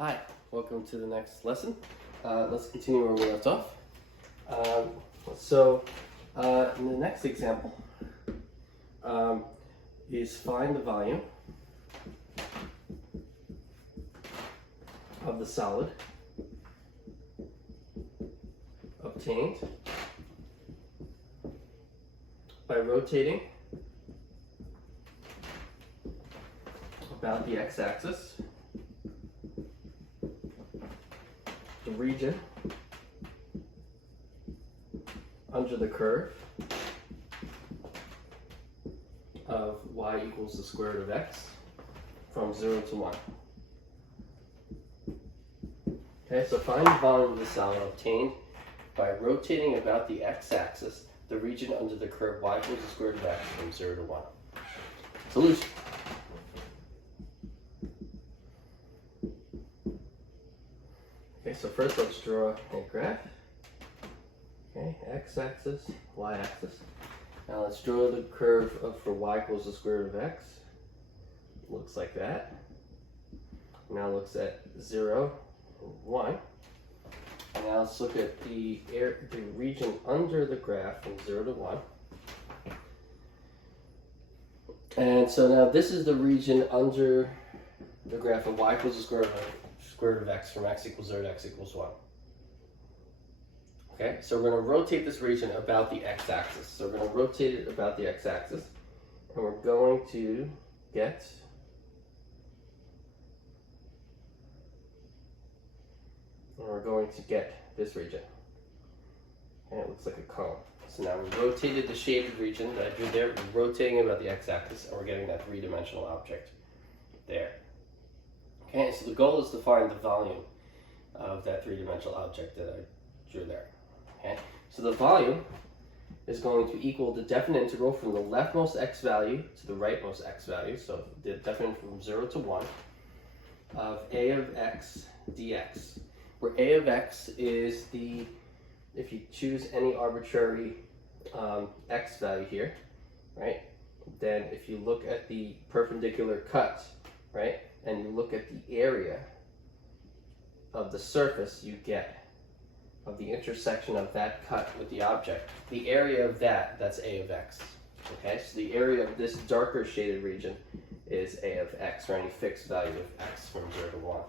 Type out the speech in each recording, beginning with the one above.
Hi, welcome to the next lesson. Let's continue where we left off. In the next example is find the volume of the solid obtained by rotating about the x-axis the region under the curve of y equals the square root of x from 0 to 1. Okay, so find the volume of the solid obtained by rotating about the x-axis the region under the curve y equals the square root of x from 0 to 1. Solution. Okay, so first let's draw a graph. Okay, x-axis, y-axis. Now let's draw the curve for y equals the square root of x. Looks like that. Now looks at 0, 1. And now let's look at the region under the graph from 0 to 1. And so now this is the region under the graph of y equals the square root of x from x equals 0 to x equals 1. Okay, so we're going to rotate this region about the x-axis. So we're going to rotate it about the x-axis, and we're going to get this region. And it looks like a cone. So now we rotated the shaded region that I drew there, we're rotating about the x-axis, and we're getting that three-dimensional object there. Okay, so the goal is to find the volume of that three-dimensional object that I drew there. Okay, so the volume is going to equal the definite integral from the leftmost x value to the rightmost x value, so the definite from 0 to 1, of a of x dx, where a of x is the, if you choose any arbitrary x value here, right, then if you look at the perpendicular cut, right, and you look at the area of the surface you get of the intersection of that cut with the object, the area of that's a of x. Okay, so the area of this darker shaded region is a of x, or any fixed value of x from 0 to 1.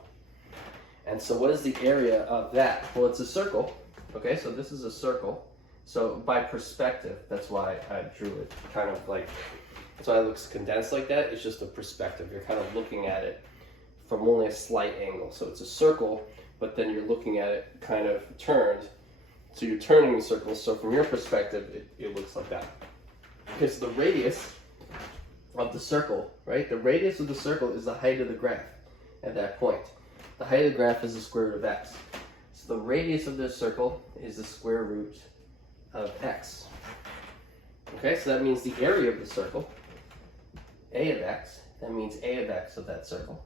And so what is the area of that? Well, it's a circle. Okay, so this is a circle. So by perspective, that's why I drew it kind of like, that's why it looks condensed like that. It's just a perspective. You're kind of looking at it from only a slight angle. So it's a circle, but then you're looking at it kind of turned. So you're turning the circle, so from your perspective, it looks like that. Because the radius of the circle, right? The radius of the circle is the height of the graph at that point. The height of the graph is the square root of x. So the radius of this circle is the square root of x. Okay, so that means the area of the circle, a of x, that means a of x of that circle,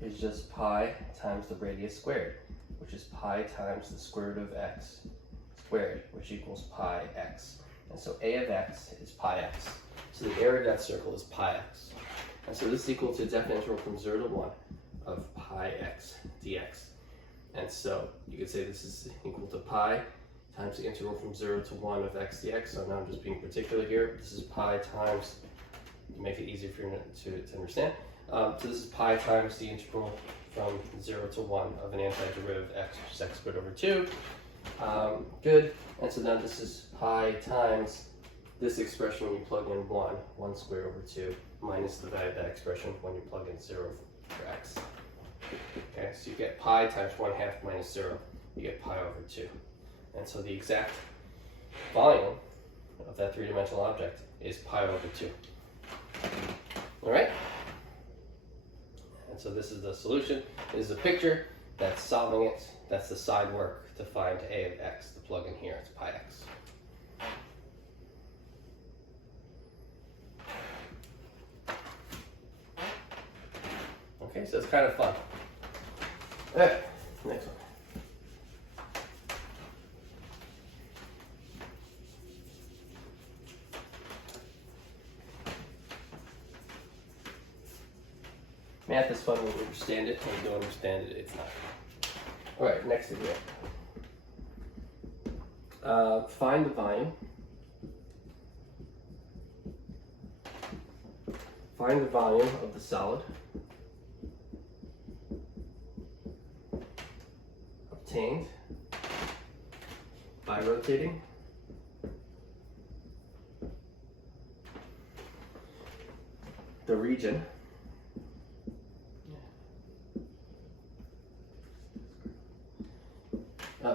is just pi times the radius squared, which is pi times the square root of x squared, which equals pi x. And so a of x is pi x. So the area of that circle is pi x. And so this is equal to a definite integral from 0 to 1 of pi x dx. And so you could say this is equal to pi times the integral from 0 to 1 of x dx. So now I'm just being particular here. This is pi times, to make it easier for you to understand. So this is pi times the integral from 0 to 1 of an antiderivative of x, which is x squared over 2. Good. And so now this is pi times this expression when you plug in 1 squared over 2, minus the value of that expression when you plug in 0 for x. Okay, so you get pi times 1/2 minus 0, you get pi over 2. And so the exact volume of that three-dimensional object is pi over 2. All right? And so this is the solution. This is a picture that's solving it. That's the side work to find a of x. The plug in here is pi x. Okay, so it's kind of fun. All right, next one. Math is fun when you understand it. When you don't understand it, it's not. All right, next video. Find the volume. Find the volume of the solid obtained by rotating the region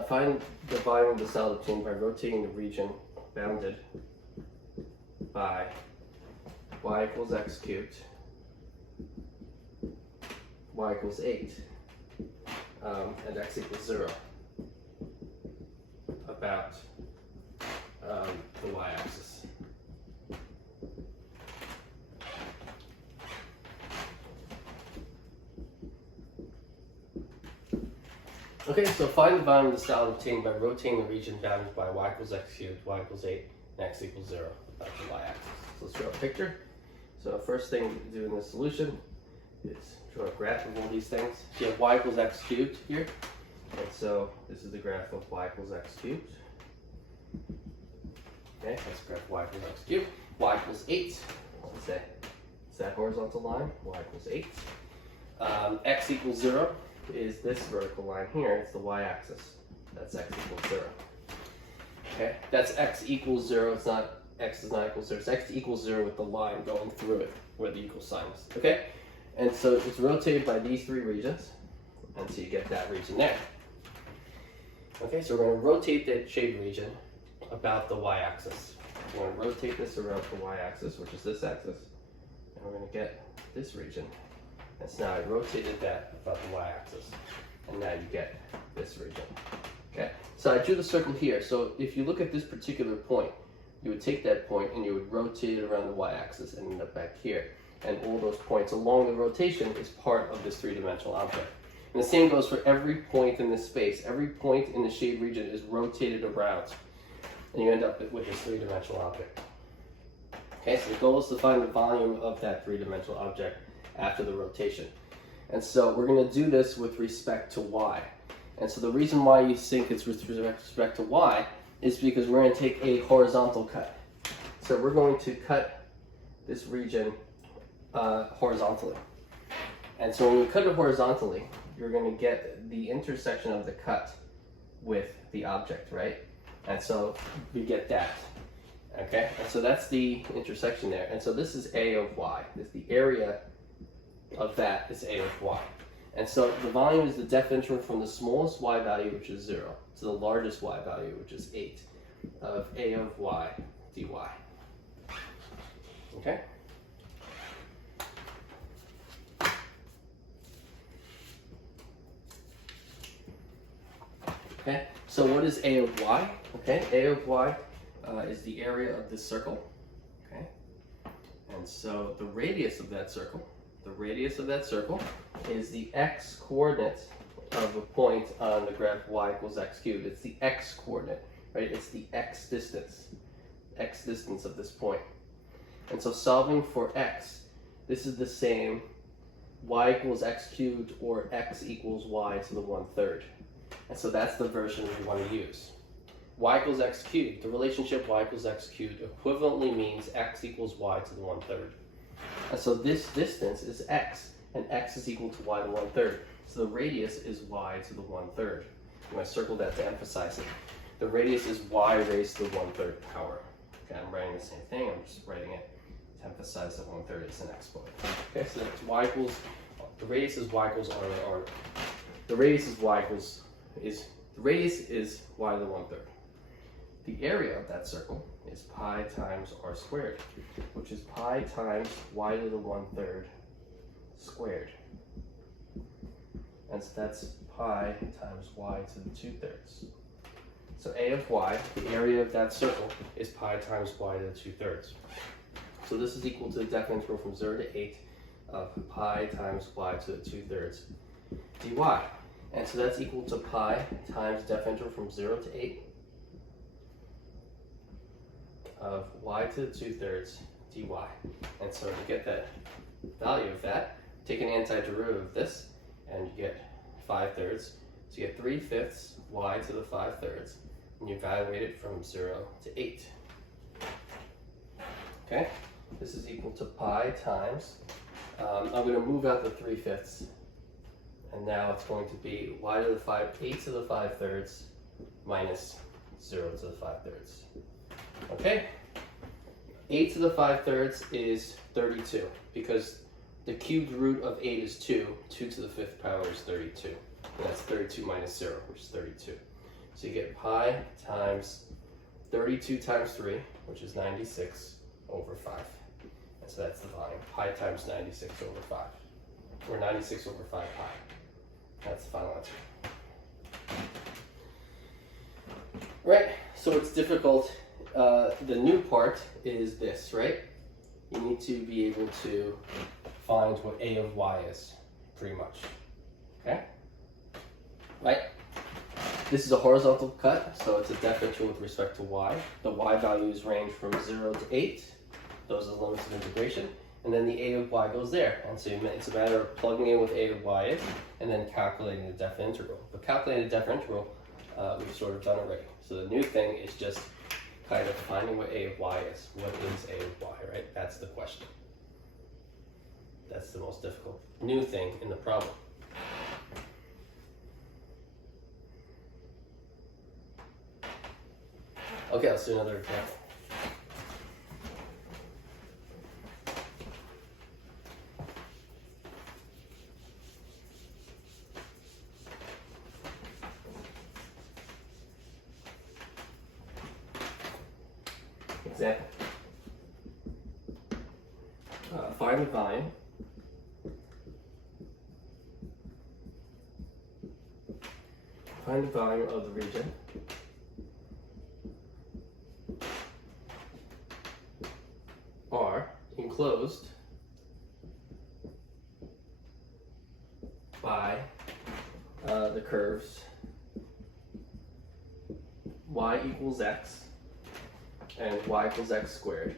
find the volume of the solid obtained by rotating the region bounded by y equals x cubed, y equals 8, and x equals 0 about the y-axis. Okay, so find the volume of the solid obtained by rotating the region bounded by y equals x cubed, y equals 8, and x equals 0 about the y-axis. So let's draw a picture. So first thing to do in this solution is draw a graph of all these things. So you have y equals x cubed here. And so this is the graph of y equals x cubed. Okay, that's the graph of y equals x cubed. Y equals 8. Let's say it's that horizontal line, y equals 8. X equals 0 is this vertical line here. It's the y-axis. That's x equals 0. Okay, that's x equals 0. It's not x does not equal 0. It's x equals 0 with the line going through it where the equal sign is. Okay, and so it's rotated by these three regions, and so you get that region there. Okay, so we're going to rotate that shade region about the y-axis. We're going to rotate this around the y-axis, which is this axis, and we're going to get this region. And so now I rotated that about the y-axis, and now you get this region. Okay, so I drew the circle here. So if you look at this particular point, you would take that point and you would rotate it around the y-axis and end up back here. And all those points along the rotation is part of this three-dimensional object. And the same goes for every point in this space. Every point in the shade region is rotated around, and you end up with this three-dimensional object. Okay, so the goal is to find the volume of that three-dimensional object after the rotation. And so we're going to do this with respect to y. And so the reason why you think it's with respect to y is because we're going to take a horizontal cut. So we're going to cut this region horizontally. And so when you cut it horizontally, you're going to get the intersection of the cut with the object, right? And so we get that. Okay, and so that's the intersection there. And so this is A of y. This is the area of that is A of y. And so the volume is the depth interval from the smallest y value, which is 0, to the largest y value, which is 8, of A of y dy. Okay? Okay, so what is A of y? Okay, A of y is the area of this circle. Okay, and so the radius of that circle, is the x coordinate of a point on the graph y equals x cubed. It's the x coordinate, right? It's the x distance of this point. And so solving for x, this is the same y equals x cubed or x equals y to the 1/3. And so that's the version we want to use. Y equals x cubed, the relationship y equals x cubed equivalently means x equals y to the 1/3. And so this distance is x, and x is equal to y to the 1/3. So the radius is y to the 1/3. I'm going to circle that to emphasize it. The radius is y raised to the 1/3 power. Okay, I'm writing the same thing, I'm just writing it to emphasize that 1/3 is an exponent. Okay, so that's y equals, the radius is y equals r, the radius is y equals, the radius is y to the 1/3. The area of that circle is pi times r squared, which is pi times y to the 1/3 squared. And so that's pi times y to the 2/3. So A of y, the area of that circle, is pi times y to the 2/3. So this is equal to the depth interval from 0 to 8 of pi times y to the 2/3 dy. And so that's equal to pi times depth interval from 0 to 8 of y to the 2/3 dy. And so to get that value of that, take an antiderivative of this, and you get 5/3. So you get 3/5 y to the 5/3, and you evaluate it from 0 to 8. Okay, this is equal to pi times, I'm going to move out the 3/5, and now it's going to be y to the 8 to the 5/3 minus 0 to the 5/3. Okay, 8 to the 5/3 is 32, because the cubed root of 8 is 2. 2 to the 5th power is 32. And that's 32 minus 0, which is 32. So you get pi times 32 times 3, which is 96 over 5. And so that's the volume. Pi times 96 over 5. Or 96 over 5 pi. That's the final answer. Right, so it's difficult. The new part is this, right? You need to be able to find what a of y is, pretty much. Okay? Right? This is a horizontal cut, so it's a differential with respect to y. The y values range from 0 to 8. Those are the limits of integration. And then the a of y goes there. And so it's a matter of plugging in what a of y is and then calculating the definite integral. But calculating the definite integral, we've sort of done already. So the new thing is just kind of finding what a of y is. What is a of y, right? That's the question. That's the most difficult new thing in the problem. Okay, let's do another example. Example. Find the volume of the region R enclosed by the curves y equals x and y equals x squared,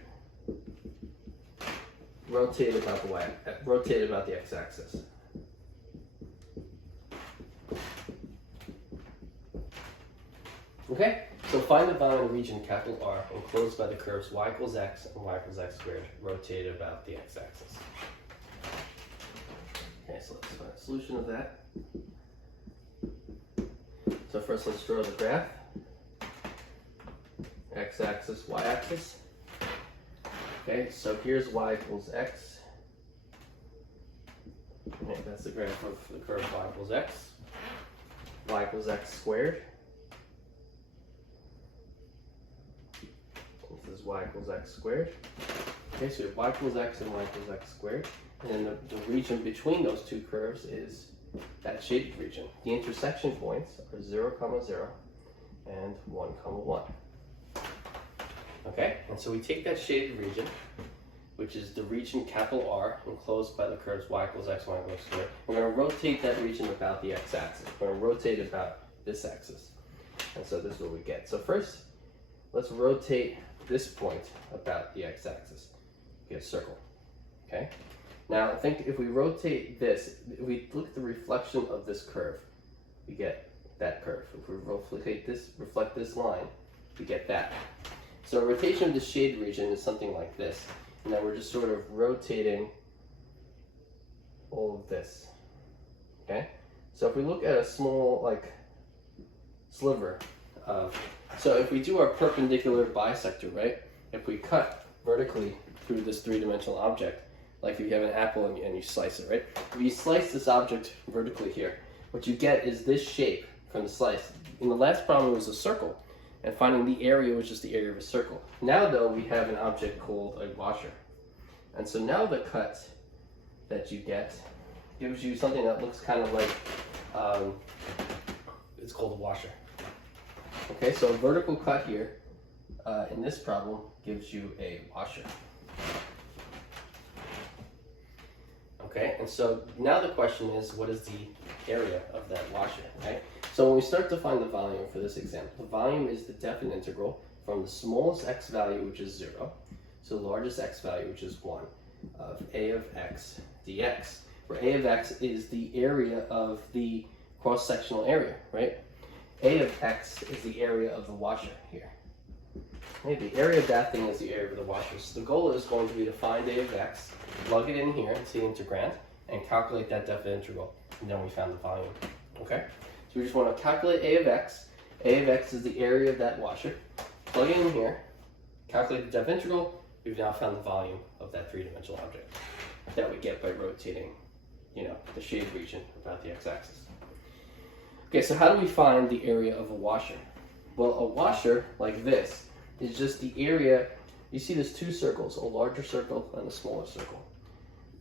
rotated about the x-axis. Okay, so find the volume of the region capital R enclosed by the curves y equals x and y equals x squared, rotated about the x-axis. Okay, so let's find a solution of that. So first let's draw the graph. X-axis, y-axis. Okay, so here's y equals x. Okay, that's the graph of the curve y equals x. Y equals x squared. This is y equals x squared. Okay, so you have y equals x and y equals x squared. And then the region between those two curves is that shaded region. The intersection points are 0, 0 and 1, 1. Okay, and so we take that shaded region, which is the region capital R enclosed by the curves y equals x, y equals x squared. We're going to rotate that region about the x-axis. We're going to rotate it about this axis. And so this is what we get. So first, let's rotate this point about the x-axis. Get a circle. Okay? Now think if we rotate this, if we look at the reflection of this curve, we get that curve. If we reflect this line, we get that. So a rotation of the shaded region is something like this. And then we're just sort of rotating all of this. Okay? So if we look at a small, like, sliver of, so if we do our perpendicular bisector, right? If we cut vertically through this three-dimensional object, like if you have an apple and you slice it, right? If you slice this object vertically here, what you get is this shape from the slice. In the last problem, it was a circle. And finding the area was just the area of a circle. Now though, we have an object called a washer. And so now the cut that you get gives you something that looks kind of like, it's called a washer. Okay, so a vertical cut here in this problem gives you a washer. Okay, and so now the question is, what is the area of that washer, okay? So when we start to find the volume for this example, the volume is the definite integral from the smallest x value, which is 0, to the largest x value, which is 1, of a of x dx. where A of x is the area of the cross-sectional area, right? A of x is the area of the washer here. Okay, the area of that thing is the area of the washer. So the goal is going to be to find A of x, plug it in here into the integrand, and calculate that definite integral. And then we found the volume. Okay? So we just want to calculate A of x. A of x is the area of that washer. Plug it in here, calculate the definite integral. We've now found the volume of that three-dimensional object that we get by rotating, the shaded region about the x-axis. Okay, so how do we find the area of a washer? Well, a washer like this is just the area. You see there's two circles, a larger circle and a smaller circle.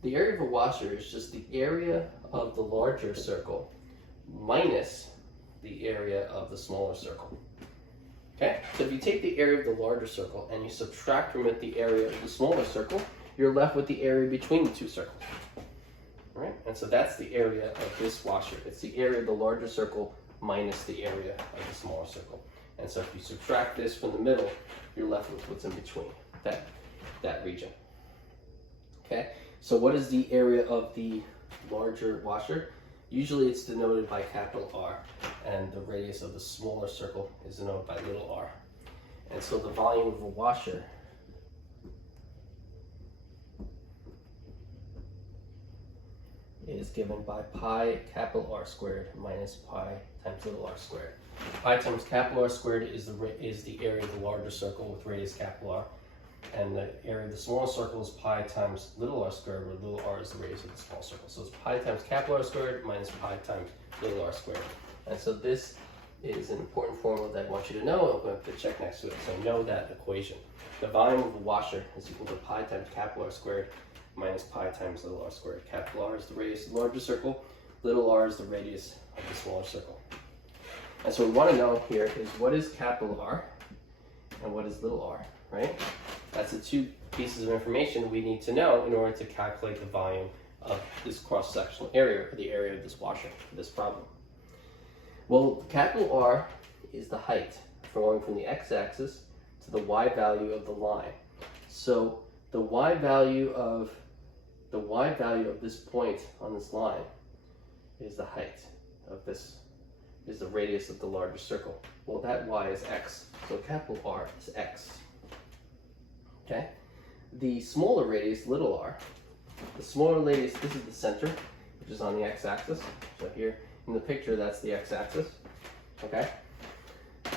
The area of a washer is just the area of the larger circle minus the area of the smaller circle. Okay, so if you take the area of the larger circle and you subtract from it the area of the smaller circle, you're left with the area between the two circles. All right, and so that's the area of this washer. It's the area of the larger circle minus the area of the smaller circle. And so if you subtract this from the middle, you're left with what's in between, that region. Okay, so what is the area of the larger washer? Usually it's denoted by capital R, and the radius of the smaller circle is denoted by little r. And so the volume of a washer is given by pi capital R squared minus pi times little r squared. Pi times capital R squared is the area of the larger circle with radius capital R, and the area of the smaller circle is pi times little r squared, where little r is the radius of the small circle. So it's pi times capital R squared minus pi times little r squared. And so this is an important formula that I want you to know. I'm going to put a check next to it. So know that equation. The volume of a washer is equal to pi times capital R squared minus pi times little r squared. Capital R is the radius of the larger circle. Little r is the radius of the smaller circle. And so what we want to know here is what is capital R and what is little r, right? That's the two pieces of information we need to know in order to calculate the volume of this cross-sectional area, or the area of this washer for this problem. Well, capital R is the height going from the x-axis to the y value of the line. So the y value of this point on this line is the height of this, is the radius of the larger circle. Well, that y is x, so capital R is x. Okay? The smaller radius, little r, the smaller radius, this is the center, which is on the x-axis. So here in the picture, that's the x-axis. Okay?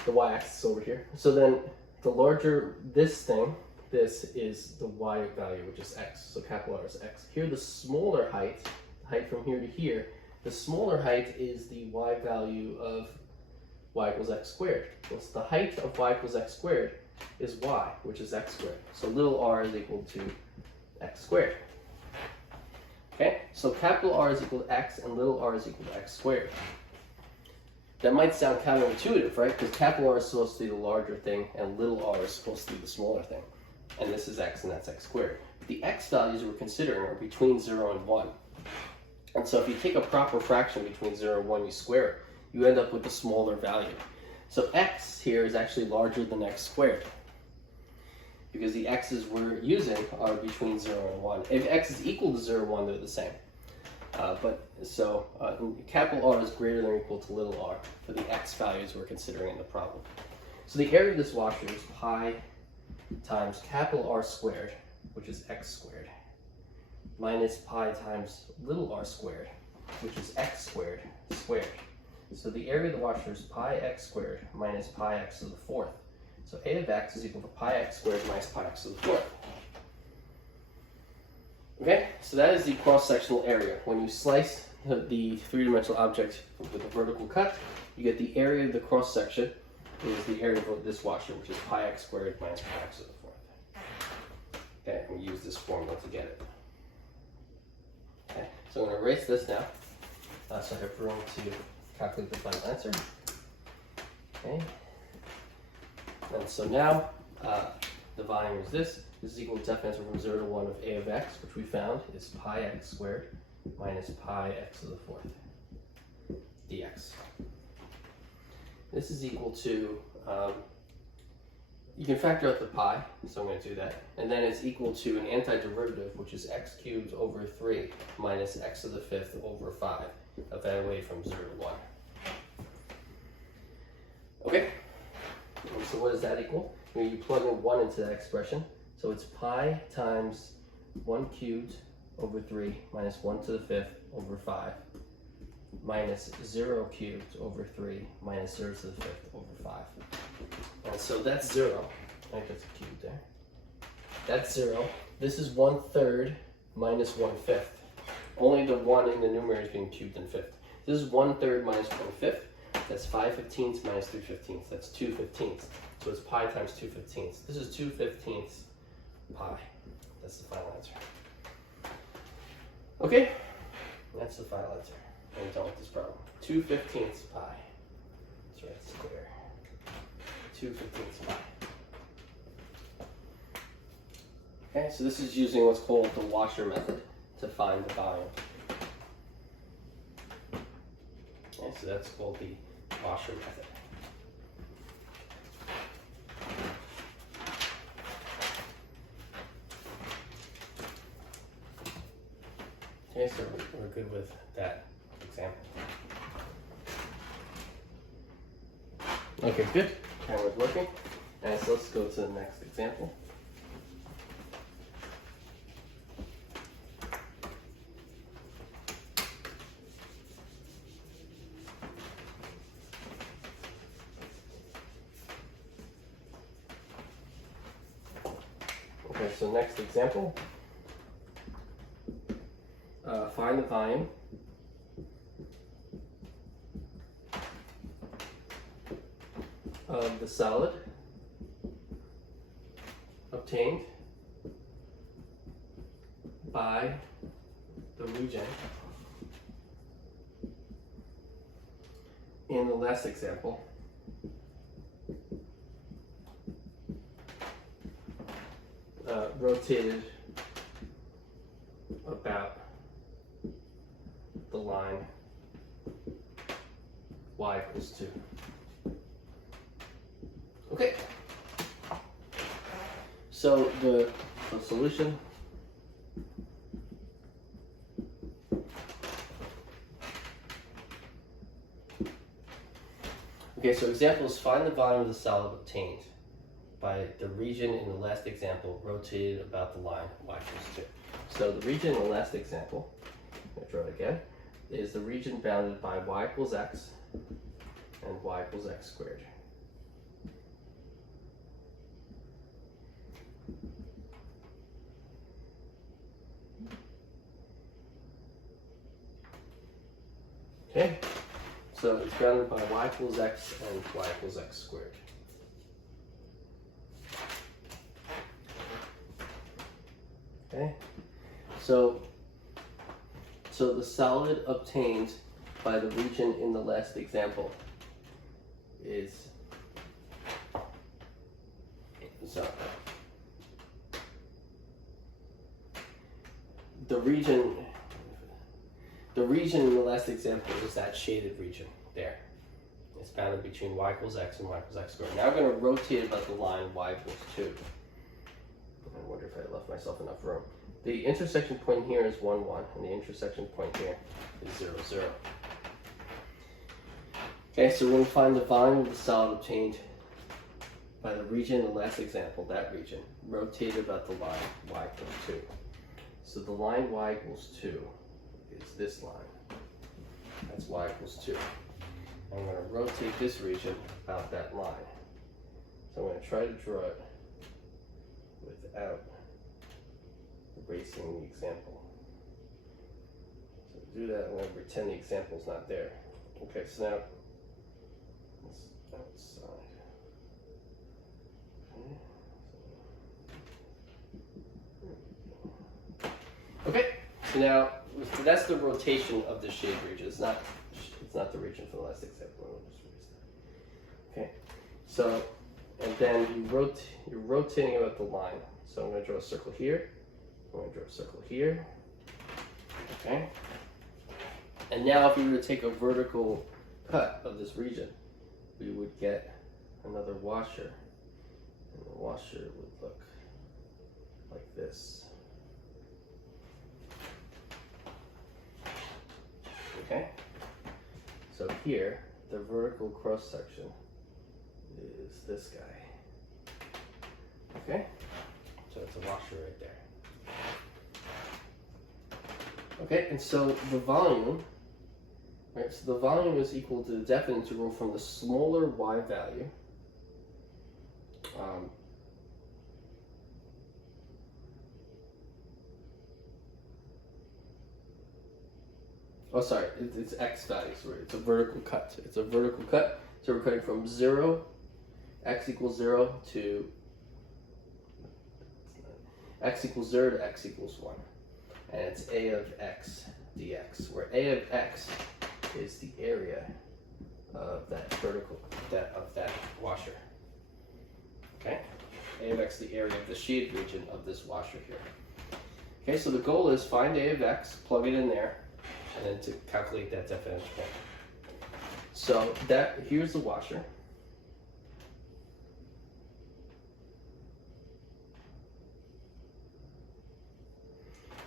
The y-axis is over here. So then the larger this thing, this is the y value, which is x. So capital R is x. Here, the smaller height, the height from here to here, the smaller height is the y value of y equals x squared. Well, so the height of y equals x squared is y, which is x squared. So little r is equal to x squared. Okay, so capital R is equal to x and little r is equal to x squared. That might sound counterintuitive, right? Because capital R is supposed to be the larger thing and little r is supposed to be the smaller thing. And this is x and that's x squared. The x values we're considering are between 0 and 1. And so if you take a proper fraction between 0 and 1, you square it, you end up with a smaller value. So x here is actually larger than x squared, because the x's we're using are between 0 and 1. If x is equal to 0 and 1, they're the same. Capital R is greater than or equal to little r for the x values we're considering in the problem. So the area of this washer is pi times capital R squared, which is x squared, minus pi times little r squared, which is x squared squared. So the area of the washer is pi x squared minus pi x to the fourth. So A of x is equal to pi x squared minus pi x to the fourth. Okay, so that is the cross-sectional area. When you slice the three-dimensional object with a vertical cut, you get the area of the cross-section is the area of this washer, which is pi x squared minus pi x to the fourth. Okay, and we use this formula to get it. Okay, so I'm going to erase this now, so I have room to calculate the final answer. Okay, and so now the volume is this. This is equal to definite answer from 0 to 1 of A of x, which we found is pi x squared minus pi x to the fourth dx. This is equal to you can factor out the pi, so I'm going to do that. And then it's equal to an antiderivative, which is x cubed over 3 minus x to the 5th over 5, evaluated from 0 to 1. Okay, so what does that equal? You plug in 1 into that expression, so it's pi times 1 cubed over 3 minus 1 to the 5th over 5 minus 0 cubed over 3 minus 0 to the 5th over 5. And so that's 0. I think that's a cube there. That's 0. This is 1/3 minus 1/5. Only the 1 in the numerator is being cubed in fifth. This is 1/3 minus 1/5. That's 5/15 minus 3/15. That's 2/15. So it's pi times 2/15. This is 2/15 pi. That's the final answer. Okay, that's the final answer. I'm done with this problem. 2/15 pi. That's right, square. 2/15 pi. Okay, so this is using what's called the washer method to find the volume. Okay, so that's called the washer method. Okay, so we're good with that example. Okay, good. Camera's working. And so let's go to the next example. Okay, so next example. Find the volume of the solid obtained by the region in the last example rotated about the line y equals 2. Okay, so the solution okay, so examples: find the volume of the solid obtained by the region in the last example rotated about the line y equals 2. So the region in the last example, I'm going to draw it again, is the region bounded by y equals x and y equals x squared. Okay, so it's bounded by y equals x and y equals x squared. Okay, so the solid obtained by the region in the last example is the region in the last example is that shaded region there. It's bounded between y equals x and y equals x squared. Now I'm going to rotate about the line y equals 2. I wonder if I left myself enough room. The intersection point here is 1, 1, and the intersection point here is 0, 0. Okay, so we're going to find the volume of the solid obtained by the region in the last example, that region, rotated about the line y equals 2. So the line y equals 2 is this line. That's y equals 2. I'm going to rotate this region about that line. So I'm going to try to draw it without erasing the example. So to do that, I'm going to pretend the example's not there. Okay, so now it's outside. Okay, so now that's the rotation of the shade region. It's not the region for the last example. I'll just erase that. Okay, so and then you're rotating about the line. So I'm going to draw a circle here. I'm going to draw a circle here. Okay. And now if we were to take a vertical cut of this region, we would get another washer. And the washer would look like this. Okay? So here, the vertical cross section is this guy. Okay? So it's a washer right there. Okay, and so the volume, right? So the volume is equal to the definite integral from the smaller y value oh, sorry, it's x values, right? It's a vertical cut. It's a vertical cut. So we're cutting from 0, x equals 0 to x equals 0 to x equals 1. And it's a of x dx, where a of x is the area of that vertical, of that washer. Okay? A of x, the area of the shaded region of this washer here. Okay, so the goal is find a of x, plug it in there, and then to calculate that definite integral. So here's the washer.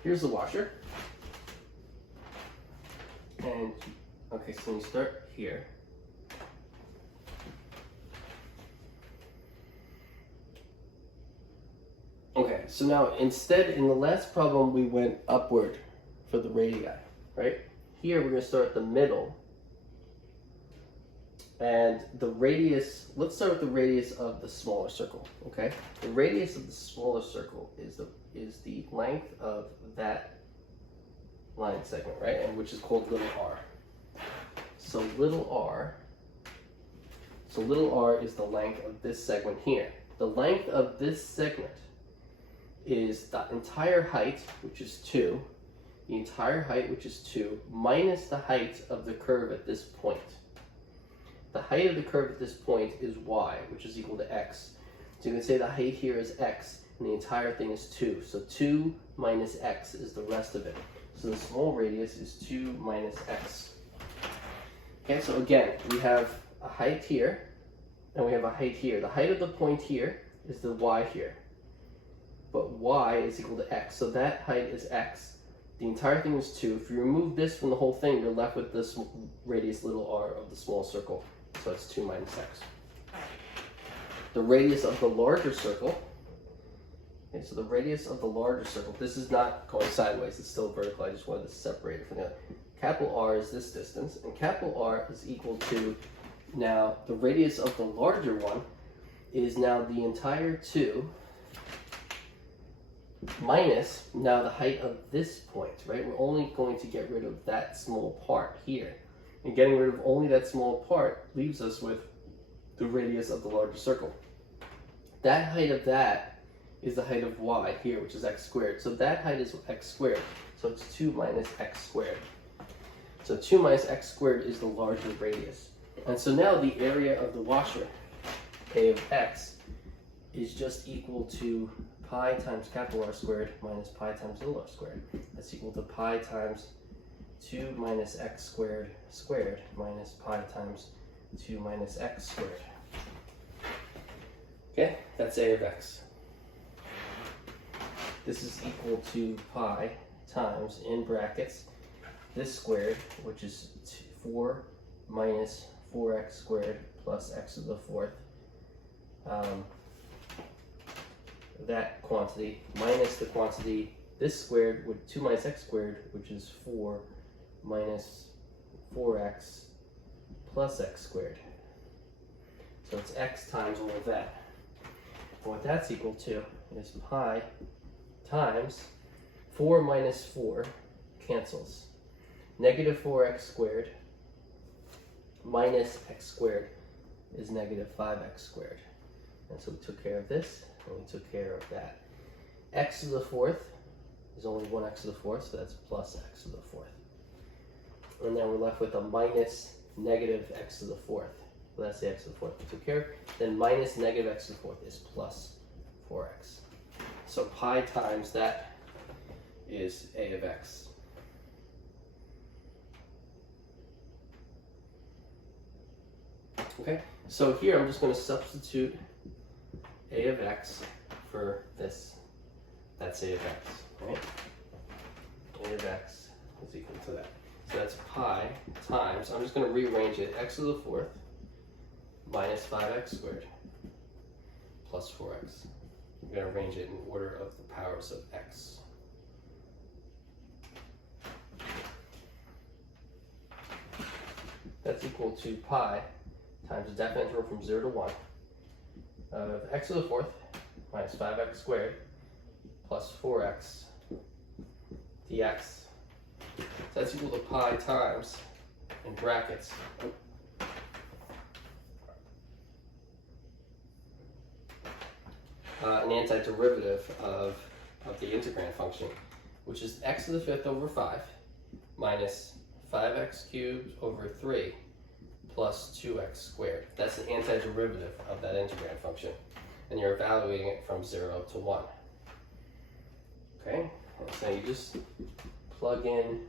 Here's the washer. And, okay, so we start here. Okay, so now instead, in the last problem, we went upward for the radii, right? Here, we're going to start at the middle. And the radius, let's start with the radius of the smaller circle, okay? The radius of the smaller circle is the length of that line segment, right? And which is called little r. So little r is the length of this segment here. The length of this segment is the entire height, which is 2, the entire height, which is 2, minus the height of the curve at this point. The height of the curve at this point is y, which is equal to x. So you can say the height here is x, and the entire thing is 2. So 2 minus x is the rest of it. So the small radius is 2 minus x. Okay, so again, we have a height here, and we have a height here. The height of the point here is the y here. But y is equal to x. So that height is x. The entire thing is 2. If you remove this from the whole thing, you're left with this radius little r of the small circle. So it's 2 minus x. The radius of the larger circle, okay, so the radius of the larger circle, this is not going sideways, it's still vertical, I just wanted to separate it from the other. Capital R is this distance, and capital R is equal to, now the radius of the larger one is now the entire 2 minus now the height of this point, right? We're only going to get rid of that small part here. And getting rid of only that small part leaves us with the radius of the larger circle. That height of that is the height of y here, which is x squared. So that height is x squared. So it's 2 minus x squared. So 2 minus x squared is the larger radius. And so now the area of the washer, a of x, is just equal to pi times capital R squared minus pi times little r squared. That's equal to pi times 2 minus x squared squared minus pi times 2 minus x squared. Okay, that's a of x. This is equal to pi times, in brackets, this squared, which is 4 minus 4x squared plus x to the 4th. That quantity minus the quantity, this squared, with 2 minus x squared, which is 4 minus 4x plus x squared. So it's x times all of that. And what that's equal to is pi times 4 minus 4 cancels. Negative 4x squared minus x squared is negative 5x squared. And so we took care of this, and we took care of that. X to the 4th is only 1x to the 4th, so that's plus x to the 4th. And then we're left with a minus negative x to the 4th. So that's the x to the 4th we took care of. Then minus negative x to the 4th is plus 4x. So pi times that is a of x. Okay, so here I'm just going to substitute a of x for this, that's a of x, right? A of x is equal to that. So that's pi times, I'm just going to rearrange it, x to the fourth minus 5x squared plus 4x. I'm going to arrange it in order of the powers of x. That's equal to pi times the definite interval from 0 to 1 of x to the fourth minus 5x squared plus 4x dx. So that's equal to pi times, in brackets, an antiderivative of the integrand function, which is x to the fifth over 5 minus 5x cubed over 3 plus 2x squared. That's an antiderivative of that integrand function, and you're evaluating it from 0 to 1. Okay, and so you just plug in,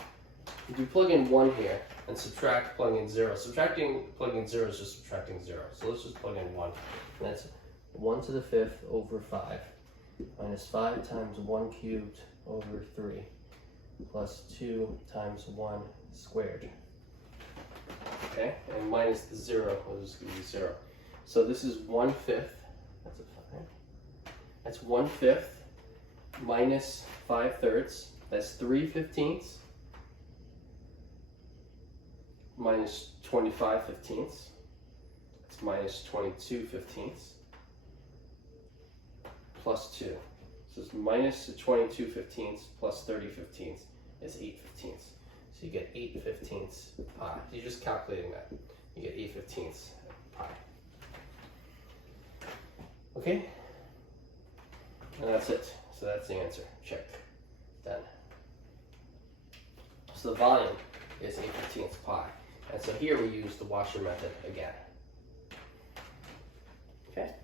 you plug in 1 here and subtract plugging in 0. Plugging in 0 is just subtracting 0. So let's just plug in 1. And that's 1 to the fifth over 5 minus 5 times 1 cubed over 3 plus 2 times 1 squared. Okay, and minus the 0 will just give you 0. So this is 1/5. That's a 5. That's 1/5 minus 5/3. That's 3/15 minus 25/15. It's minus 22/15 plus 2. So it's minus 22/15 plus 30/15 is 8/15. So you get 8/15 pi. You're just calculating that. You get 8/15 pi. Okay? And that's it. So that's the answer. Check. Done. So the volume is 8/15 pi. And so here we use the washer method again. Okay?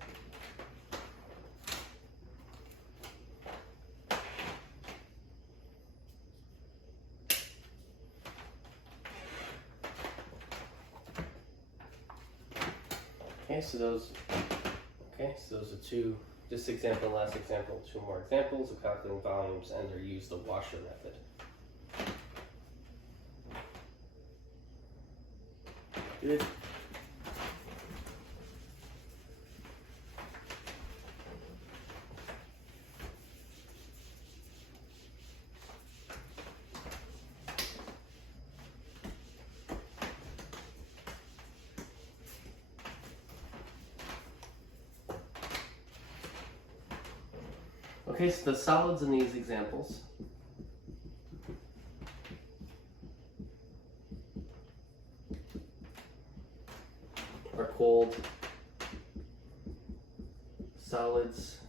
Okay, so those are two, this example and last example, two more examples of calculating volumes, and they're used the washer method. Good. Okay, so the solids in these examples are called solids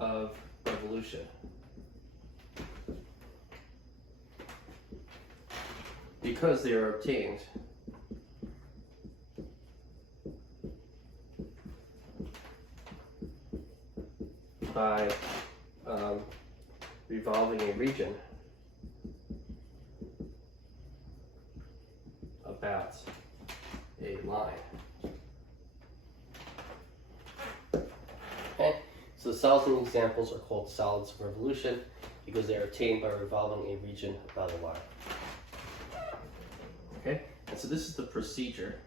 of revolution. Because they are obtained by revolving a region about a line. Okay, so the solids in the examples are called solids of revolution because they are obtained by revolving a region about a line. Okay, and so this is the procedure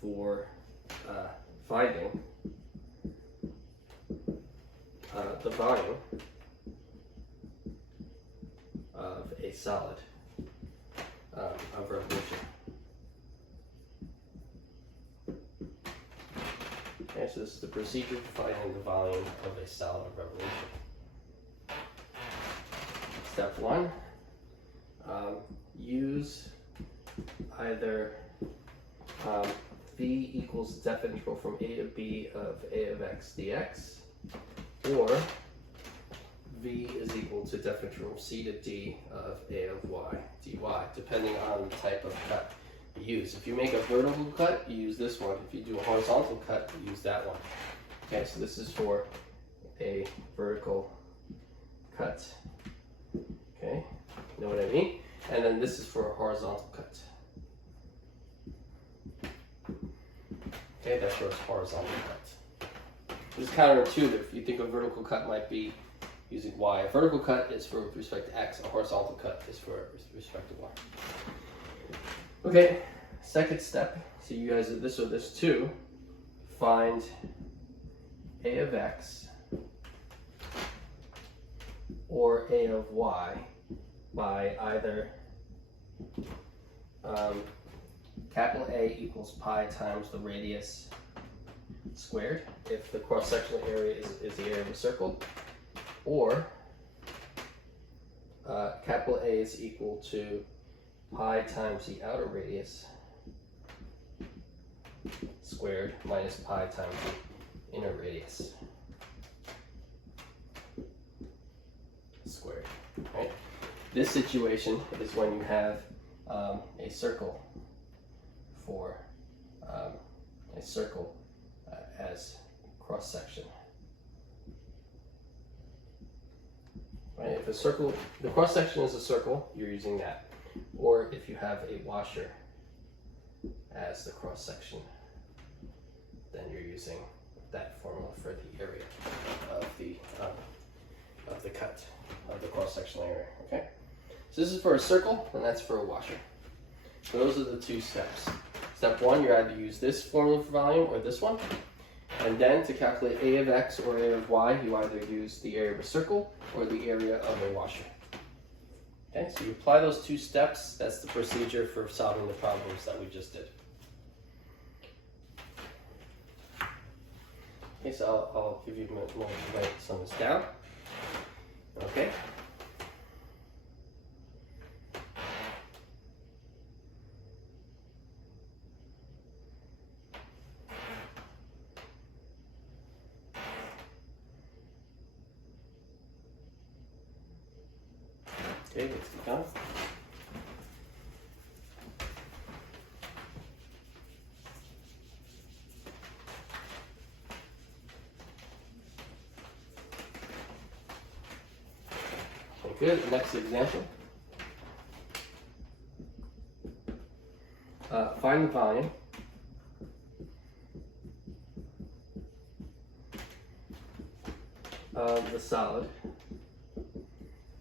for finding the volume of a solid of revolution. Okay, so this is the procedure for finding the volume of a solid of revolution. Step 1, use either v equals definite interval from a to b of a of x dx, or v is equal to definite interval from c to d of a of y dy, depending on the type of cut you use. If you make a vertical cut, you use this one. If you do a horizontal cut, you use that one. Okay, so this is for a vertical cut. Okay, you know what I mean? And then this is for a horizontal cut. Okay, that's where it's horizontal cut. It's counterintuitive. You think a vertical cut might be using Y. A vertical cut is for respect to X. A horizontal cut is for respect to Y. Okay, second step. So you guys did this or this too. Find A of X or A of Y by either capital A equals pi times the radius squared if the cross-sectional area is the area of a circle, or capital A is equal to pi times the outer radius squared minus pi times the inner radius squared. Right? This situation is when you have a circle for a circle as cross section. Right? If a circle, the cross section is a circle, you're using that. Or if you have a washer as the cross section, then you're using that formula for the area of the cut of the cross sectional area. Okay. So this is for a circle, and that's for a washer. So those are the two steps. Step one, you either use this formula for volume or this one. And then to calculate A of X or A of Y, you either use the area of a circle or the area of a washer. Okay, so you apply those two steps. That's the procedure for solving the problems that we just did. Okay, so I'll give you a minute more to write some of this down. Okay. Okay, let's get done. Okay, good. Next example. Find the volume of the solid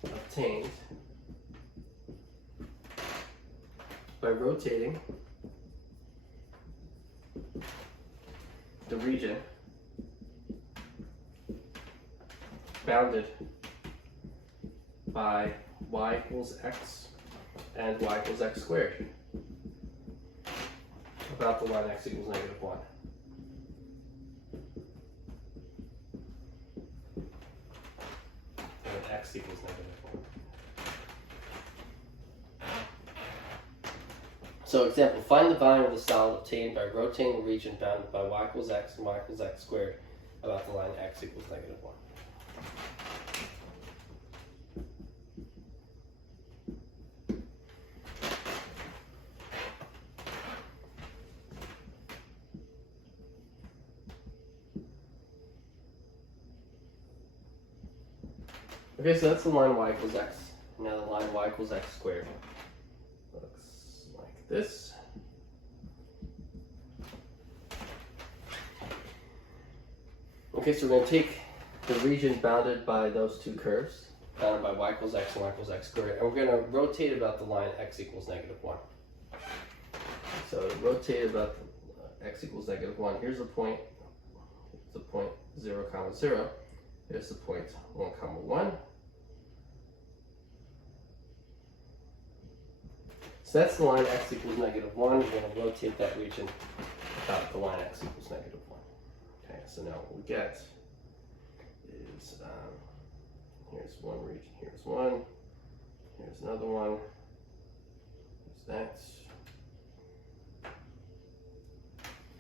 obtained by rotating the region bounded by y equals x and y equals x squared about the line x equals -1. And x equals -1. So example, find the volume of the solid obtained by rotating the region bounded by y equals x and y equals x squared about the line x equals -1. Okay, so that's the line y equals x. Now the line y equals x squared looks like this. Okay, so we're going to take the region bounded by those two curves, bounded by y equals x and y equals x squared, and we're going to rotate about the line x equals -1. So rotate about x equals -1. Here's the point. It's the point 0, 0. Here's the point 1, 1. So that's the line x equals -1. We're going to rotate that region about the line x equals -1. Okay, so now what we get is here's one region, here's one, here's another one, here's that.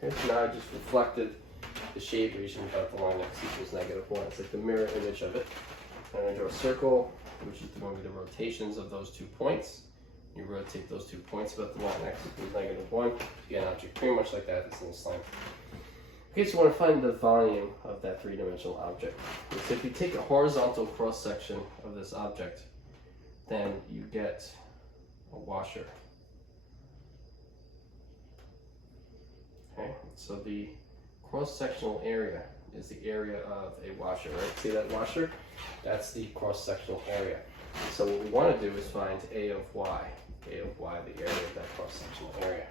Okay, so now I just reflected the shade region about the line x equals -1. It's like the mirror image of it. I'm going to draw a circle, which is going to be the rotations of those 2 points. You rotate those 2 points about the line x equals -1. You get an object pretty much like that that's in this line. Okay, so I want to find the volume of that three-dimensional object. So if you take a horizontal cross-section of this object, then you get a washer. Okay, so the cross-sectional area is the area of a washer, right? See that washer? That's the cross-sectional area. So what we want to do is find A of y. A of y, the area of that cross-sectional area.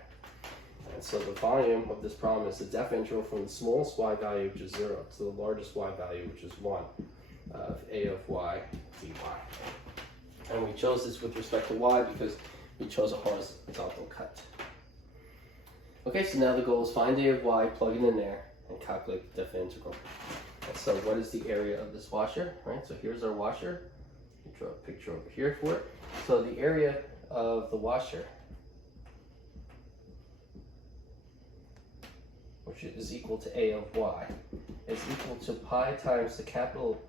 And so the volume of this problem is the depth integral from the smallest y value, which is 0, to the largest y value, which is 1, of A of y dy. And we chose this with respect to y because we chose a horizontal cut. Okay, so now the goal is find A of y, plug it in there, and calculate the depth integral. And so what is the area of this washer, right? So here's our washer. We draw a picture over here for it. So the area of the washer, which is equal to A of y, is equal to pi times capital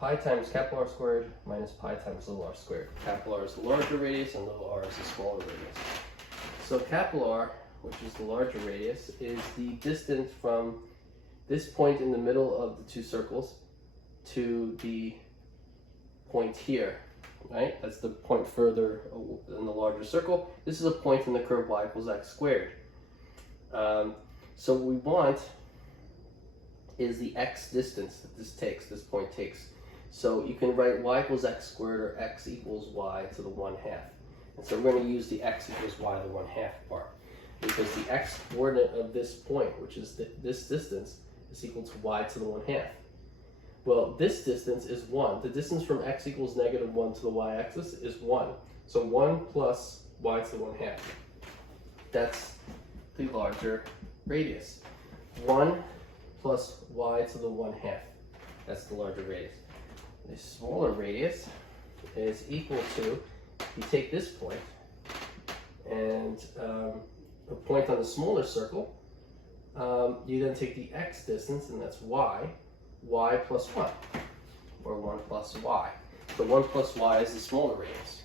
R squared minus pi times little r squared. Capital R is the larger radius and little r is the smaller radius. So capital R, which is the larger radius, is the distance from this point in the middle of the two circles to the point here, right? That's the point further in the larger circle. This is a point in the curve y equals x squared. So what we want is the x distance that this point takes. So you can write y equals x squared or x equals y to the 1/2. And so we're going to use the x equals y to the 1/2 part, because the x coordinate of this point, which is this distance, is equal to y to the 1/2. Well, this distance is 1. The distance from x equals -1 to the y-axis is 1. So 1 plus y to the 1/2. That's the larger radius. 1 plus y to the 1/2. That's the larger radius. The smaller radius is equal to, you take this point and a point on the smaller circle, you then take the x distance, and that's y plus 1, or 1 plus y. So 1 plus y is the smaller radius.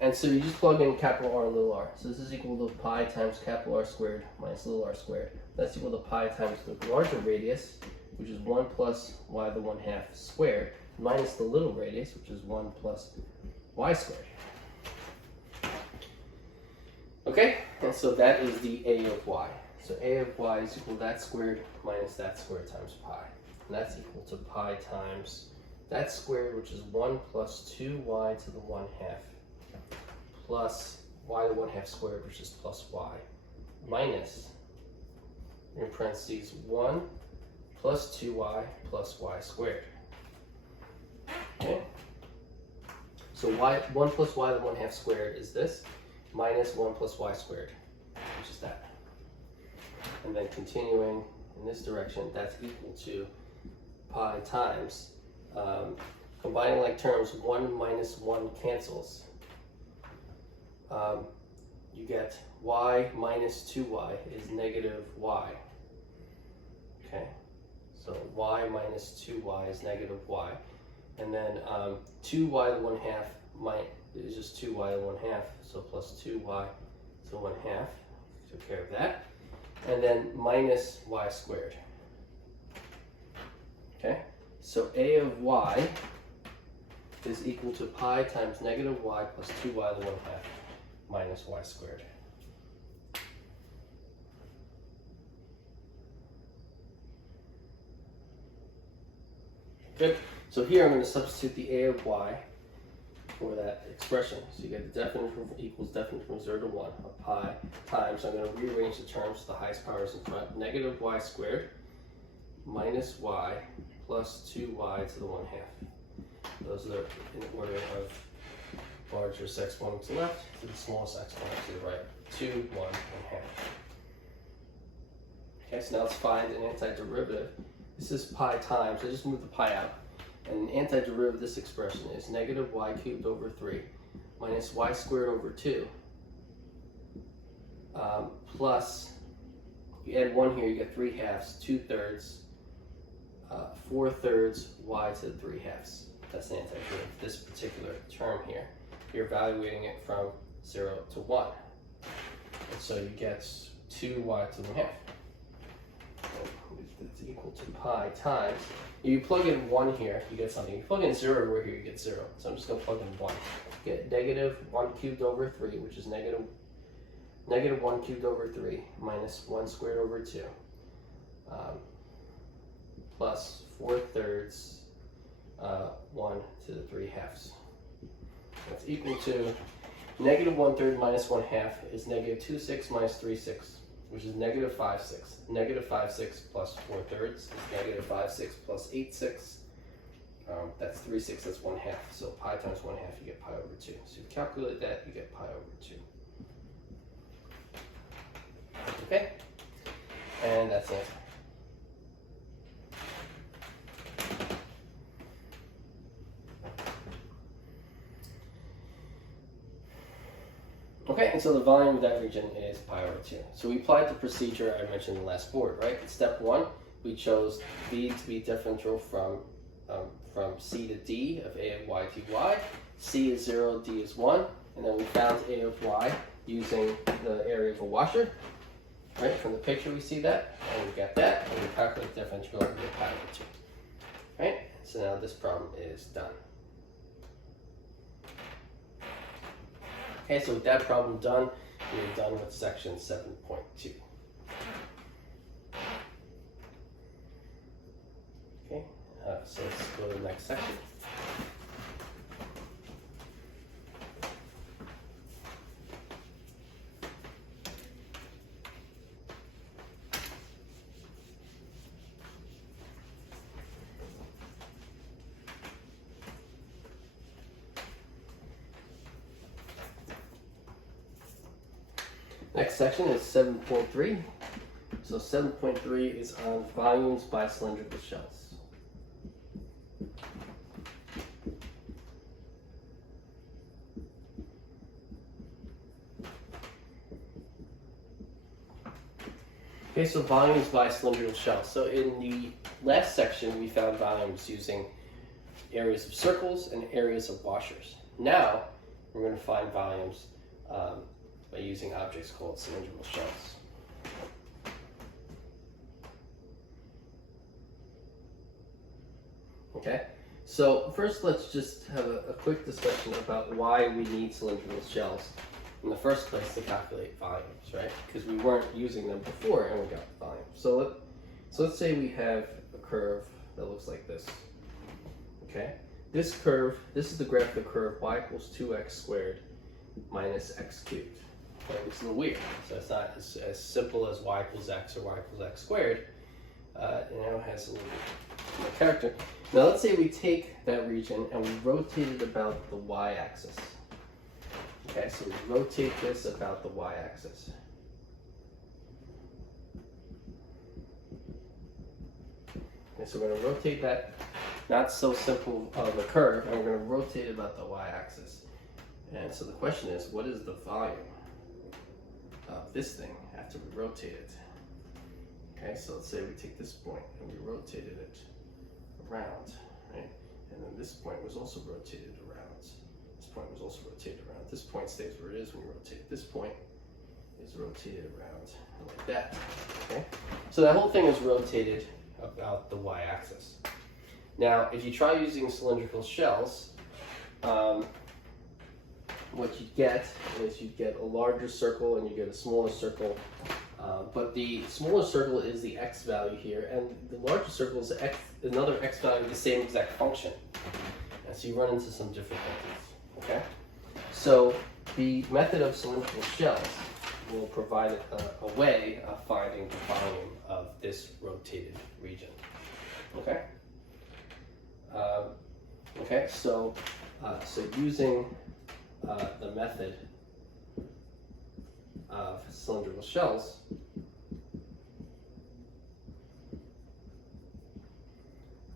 And so you just plug in capital R and little r. So this is equal to pi times capital R squared minus little r squared. That's equal to pi times the larger radius, which is 1 plus y to the 1/2 squared, minus the little radius, which is 1 plus y squared. Okay, and so that is the A of y. So A of y is equal to that squared minus that squared times pi. And that's equal to pi times that squared, which is 1 plus 2y to the 1/2, plus y to the 1/2 squared, which is plus y, minus, in parentheses, 1 plus 2y plus y squared. Okay? So 1 plus y to the 1/2 squared is this, minus 1 plus y squared, which is that. And then continuing in this direction, that's equal to pi times, combining like terms, 1 minus 1 cancels. You get y minus 2y is negative y. Okay, so y minus 2y is negative y. And then 2y to the 1/2 is just 2y to the 1/2, so plus 2y to the 1/2, took care of that. And then minus y squared. Okay, so A of y is equal to pi times negative y plus 2y to the 1/2 minus y squared. Good. So here I'm going to substitute the A of y for that expression. So you get the definite equals definite from 0 to 1 of pi times, I'm going to rearrange the terms, the highest power is in front, negative y squared minus y plus 2y to the 1/2. Those are in order of largest exponent to the left to the smallest exponent to the right. 2, 1, 1/2. Okay, so now let's find an antiderivative. This is pi times, I just moved the pi out. And an antiderivative of this expression is negative y cubed over 3 minus y squared over 2 plus, you add 1 here, you get 3/2, 2/3, 4/3 y to the 3/2. That's the antiderivative of this particular term here. You're evaluating it from 0 to 1. And so you get 2y to the 1/2. It's equal to pi times, you plug in 1 here, you get something. You plug in 0 over here, you get 0. So I'm just going to plug in 1. You get negative 1 cubed over 3, which is negative negative 1 cubed over 3 minus 1 squared over 2 plus 4/3 1 to the 3/2. That's equal to negative 1/3 minus 1/2 is negative 2/6 minus 3/6, which is negative 5/6. Negative 5/6 plus 4/3 is negative 5/6 plus 8/6. That's 3/6, that's 1/2. So pi times 1/2, you get pi over 2. So you calculate that, you get pi over 2. Okay? And that's the answer. Okay, and so the volume of that region is pi over 2. So we applied the procedure I mentioned in the last board, right? In step 1, we chose V to be differential from C to D of A of y dy. C is 0, D is 1. And then we found A of y using the area of a washer. Right, from the picture we see that, and we got that, and we calculate the differential, and we get pi over 2. Right, so now this problem is done. Okay, so with that problem done, we're done with section 7.2. Okay, so let's go to the next section. Next section is 7.3. So 7.3 is on volumes by cylindrical shells. Okay, so volumes by cylindrical shells. So in the last section, we found volumes using areas of circles and areas of washers. Now, we're going to find volumes by using objects called cylindrical shells. Okay, so first let's just have a quick discussion about why we need cylindrical shells in the first place to calculate volumes, right? Because we weren't using them before and we got volumes. So let's say we have a curve that looks like this. Okay, this curve, this is the graph of the curve y equals 2x squared minus x cubed. Okay, it's a little weird, so it's not as simple as y equals x or y equals x squared. It now has a little bit more character. Now let's say we take that region and we rotate it about the y-axis. Okay, so we rotate this about the y-axis. Okay, so we're going to rotate that, not so simple of a curve, and we're going to rotate it about the y-axis. And so the question is, what is the volume of this thing after we rotate it? Okay, so let's say we take this point and we rotated it around, right? And then this point was also rotated around. This point was also rotated around. This point stays where it is when you rotate it. This point is rotated around like that, okay? So that whole thing is rotated about the y-axis. Now, if you try using cylindrical shells, what you get is you get a larger circle and you get a smaller circle. But the smaller circle is the x value here, and the larger circle is another x value of the same exact function. And so you run into some difficulties. Okay? So the method of cylindrical shells will provide a way of finding the volume of this rotated region. Okay? Okay, so using the method of cylindrical shells,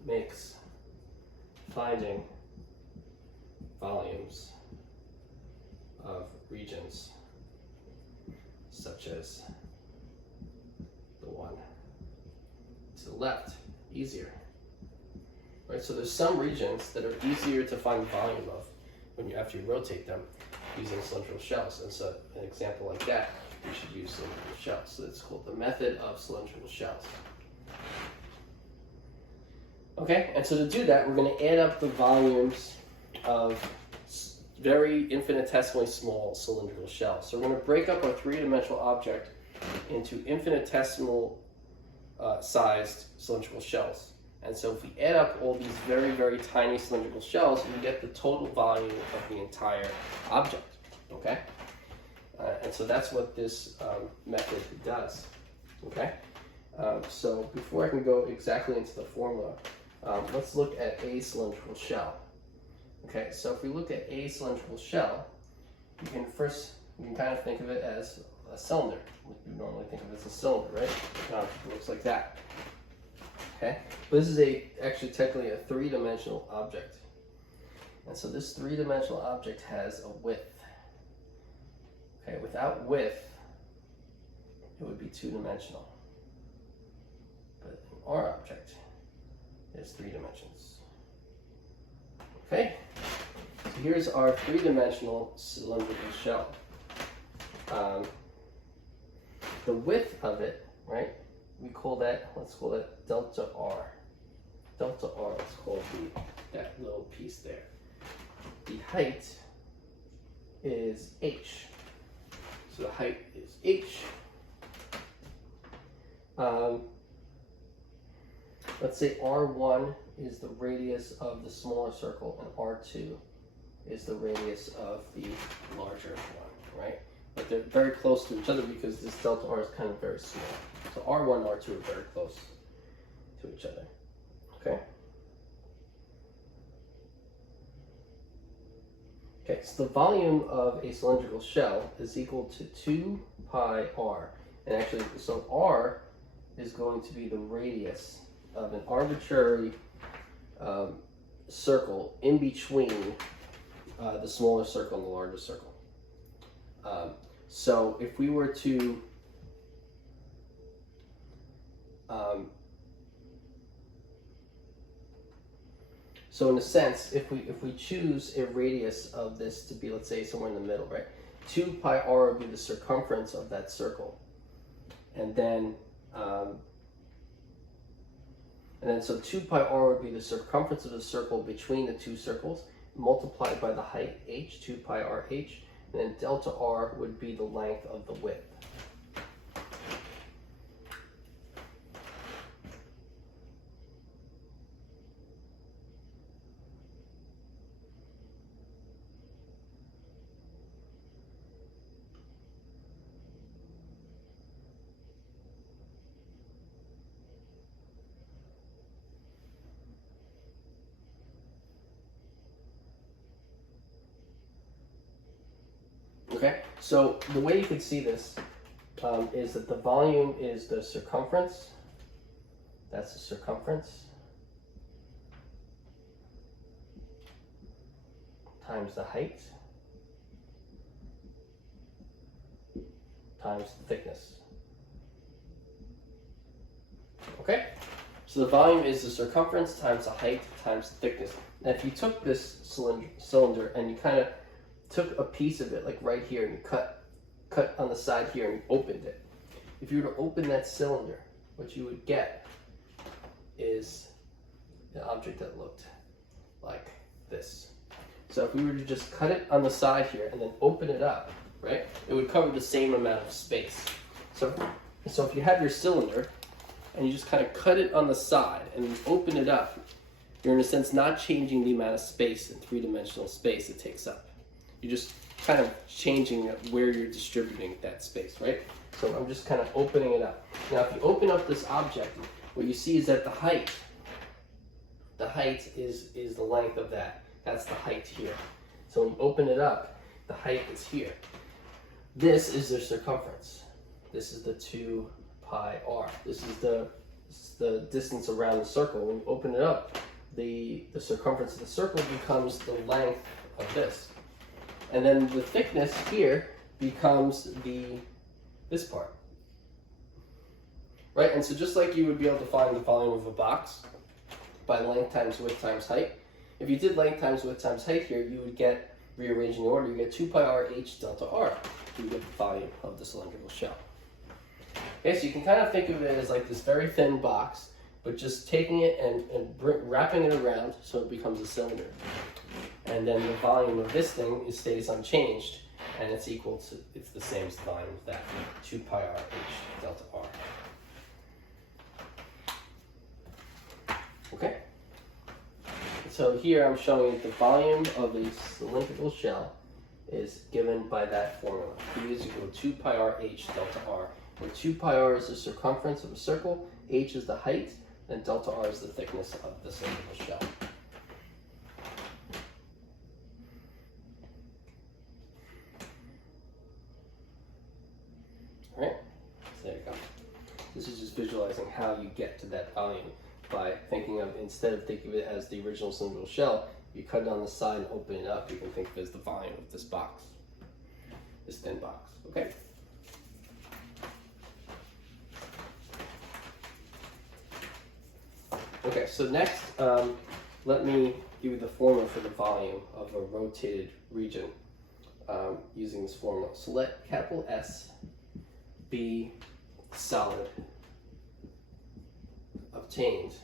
makes finding volumes of regions such as the one to the left easier. Right, so there's some regions that are easier to find the volume of after you rotate them using cylindrical shells. And so an example like that, we should use cylindrical shells. So it's called the method of cylindrical shells. Okay, and so to do that, we're going to add up the volumes of very infinitesimally small cylindrical shell. So we're going to break up our three-dimensional object into infinitesimal sized cylindrical shells. And so if we add up all these very, very tiny cylindrical shells, we get the total volume of the entire object, okay? And so that's what this method does, okay? So before I can go exactly into the formula, let's look at a cylindrical shell. Okay, so if we look at a cylindrical shell, you can kind of think of it as a cylinder. You normally think of it as a cylinder, right? It looks like that. Okay, but this is actually technically a three-dimensional object. And so this three-dimensional object has a width. Okay, without width, it would be two-dimensional. But in our object, there's 3 dimensions. Okay, so here's our three-dimensional cylindrical shell. The width of it, right? Let's call that delta R. Delta R, let's call that little piece there. The height is H. So the height is H. Let's say R1 is the radius of the smaller circle and R2 is the radius of the larger one, right? But they're very close to each other because this delta R is kind of very small. So R1 and R2 are very close to each other, okay? Okay, so the volume of a cylindrical shell is equal to 2 pi r. And actually, so r is going to be the radius of an arbitrary circle in between the smaller circle and the larger circle. So if we were to so in a sense, if we choose a radius of this to be, let's say, somewhere in the middle, right? 2 pi r would be the circumference of that circle. And then so 2 pi r would be the circumference of the circle between the two circles, multiplied by the height h, 2 pi r h, and then delta r would be the length of the width. Okay, so the way you can see this is that the volume is the circumference. That's the circumference times the height times the thickness. Okay, so the volume is the circumference times the height times the thickness. Now if you took this cylinder and you kind of took a piece of it, like right here, and you cut on the side here and you opened it. If you were to open that cylinder, what you would get is an object that looked like this. So if we were to just cut it on the side here and then open it up, right, it would cover the same amount of space. So if you have your cylinder and you just kind of cut it on the side and then open it up, you're in a sense not changing the amount of space in three-dimensional space it takes up. You're just kind of changing where you're distributing that space, right? So I'm just kind of opening it up. Now, if you open up this object, what you see is that the height is the length of that. That's the height here. So when you open it up, the height is here. This is the circumference. This is the 2 pi r. This is the distance around the circle. When you open it up, the circumference of the circle becomes the length of this. And then the thickness here becomes this part, right? And so just like you would be able to find the volume of a box by length times width times height, if you did length times width times height here, you would get, rearranging the order, you get 2 pi r h delta r. You get the volume of the cylindrical shell. Okay, so you can kind of think of it as like this very thin box, but just taking it and wrapping it around so it becomes a cylinder. And then the volume of this thing stays unchanged, and it's the same as the volume of that, 2 pi r h delta r. Okay? So here I'm showing you the volume of a cylindrical shell is given by that formula. P is equal to 2 pi r h delta r, where 2 pi r is the circumference of a circle, h is the height, and delta r is the thickness of the cylindrical shell. Alright, so there you go. This is just visualizing how you get to that volume by thinking of, instead of thinking of it as the original cylindrical shell, you cut it on the side and open it up, you can think of it as the volume of this box, this thin box, okay? Okay, so next, let me give you the formula for the volume of a rotated region using this formula. So let capital S be solid obtained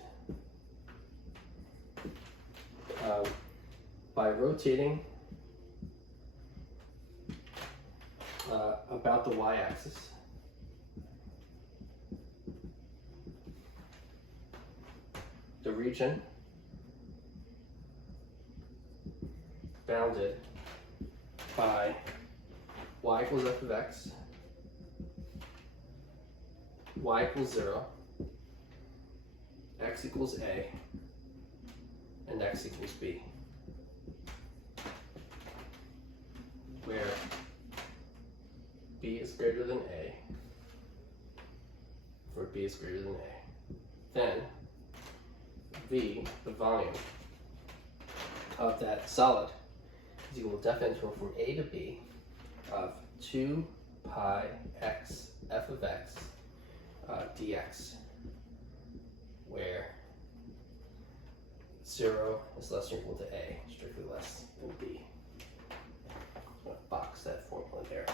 by rotating about the y-axis the region bounded by y equals f of x, y equals 0, x equals a, and x equals b, where b is greater than a, where b is greater than a. Then v, the volume of that solid, is equal to definite interval from a to b of 2 pi x f of x dx, where 0 is less than or equal to a, strictly less than b. I'm going to box that formula there.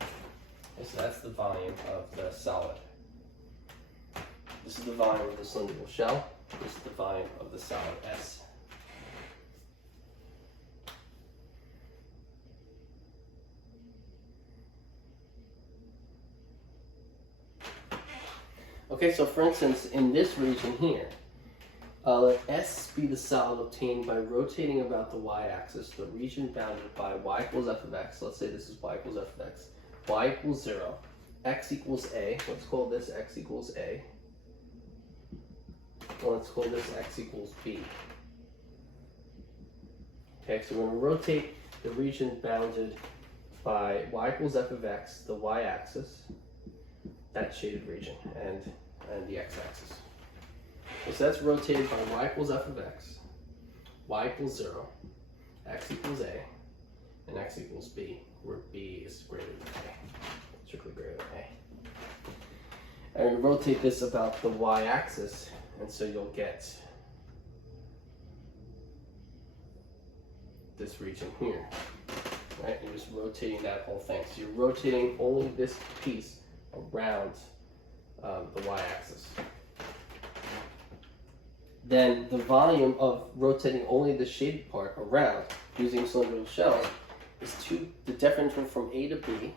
Okay, so that's the volume of the solid. This is the volume of the cylindrical shell. This is the volume of the solid S. Okay, so for instance, in this region here, let S be the solid obtained by rotating about the y-axis, the region bounded by y equals f of x. Let's say this is y equals f of x. Y equals 0, x equals a. Let's call this x equals a. Well, let's call this x equals b. Okay, so we're going to rotate the region bounded by y equals f of x, the y-axis, that shaded region, and the x-axis. Okay, so that's rotated by y equals f of x, y equals 0, x equals a, and x equals b, where b is greater than a, strictly greater than a. And we rotate this about the y-axis, and so you'll get this region here, right? You're just rotating that whole thing. So you're rotating only this piece around the y-axis. Then the volume of rotating only the shaded part around using cylindrical shell is the differential from a to b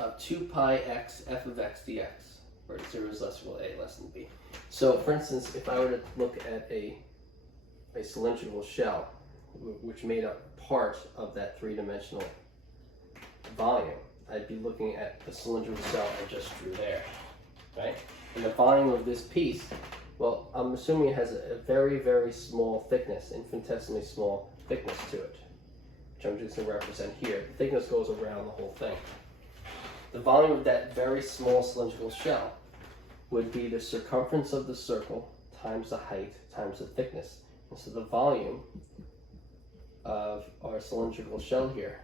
of 2 pi x f of x dx, where 0 is less than or equal to a, less than b. So for instance, if I were to look at a cylindrical shell, which made up part of that three-dimensional volume, I'd be looking at the cylindrical shell I just drew there, right? And the volume of this piece, well, I'm assuming it has a very, very small thickness, infinitesimally small thickness to it, which I'm just going to represent here. The thickness goes around the whole thing. The volume of that very small cylindrical shell would be the circumference of the circle times the height times the thickness. And so the volume of our cylindrical shell here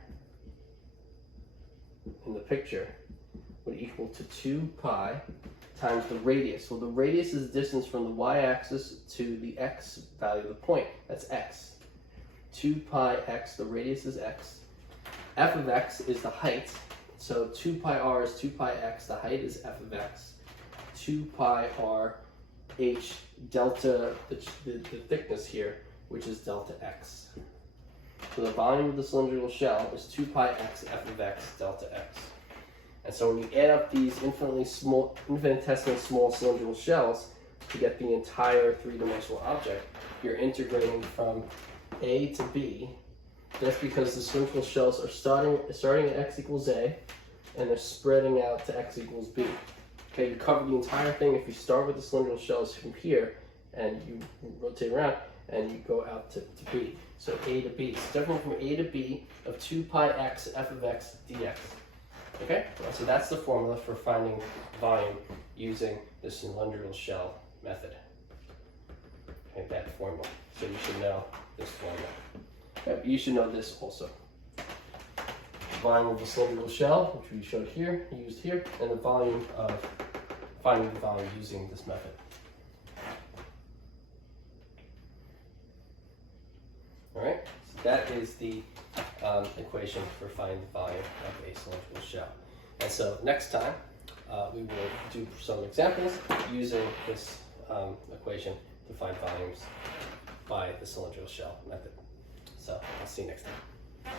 in the picture would equal to 2 pi times the radius. Well, the radius is the distance from the y-axis to the x value of the point. That's x. 2 pi x, the radius is x. F of x is the height. So 2 pi r is 2 pi x, the height is f of x. 2 pi r h delta, the thickness here, which is delta x. So the volume of the cylindrical shell is 2 pi x f of x delta x. And so when you add up these infinitesimally small cylindrical shells to get the entire three-dimensional object, you're integrating from a to b. That's because the cylindrical shells are starting at x equals a, and they're spreading out to x equals b. Okay, you cover the entire thing if you start with the cylindrical shells from here, and you rotate around, and you go out to b. So a to b. So everything from a to b of 2 pi x f of x dx. Okay, so that's the formula for finding volume using the cylindrical shell method. Okay, that formula. So you should know this formula. Okay, you should know this also. Volume of the cylindrical shell, which we showed here, used here, and the volume of finding the volume using this method. All right, so that is the equation for finding the volume of a cylindrical shell. And so next time, we will do some examples using this equation to find volumes by the cylindrical shell method. So I'll see you next time.